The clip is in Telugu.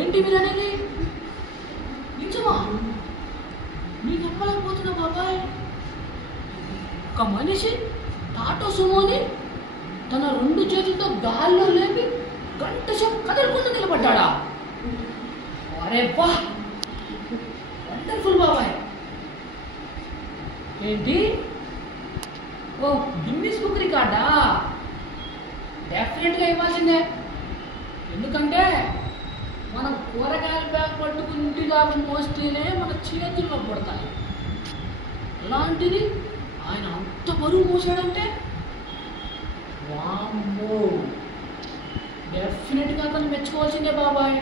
ఏంటి మీరు అనేది? నిజమా? నీ నమ్మలేకపోతున్నా బాబాయ్. ఒక మనిషి టాటా సుమోని తన 2 చేతులతో గాల్లో లేపి గంట సేపు కదలకుండా నిలబడ్డా. అరే బా, వండర్ఫుల్ బాబాయ్. ఏంటి? ఓ గిన్నిస్ బుక్ రికార్డా? డెఫినెట్గా ఇవ్వాల్సిందే. ఎందుకంటే మనం కూరగాయల బ్యాగ్ పట్టుకుని ఇంటి దాకా మోస్తేనే మన చేతుల్లో పడతాయి. అలాంటిది ఆయన అంత బరువు మోసాడంటే వామ్మో, డెఫినెట్గా అతను మెచ్చుకోవాల్సిందే బాబాయ్.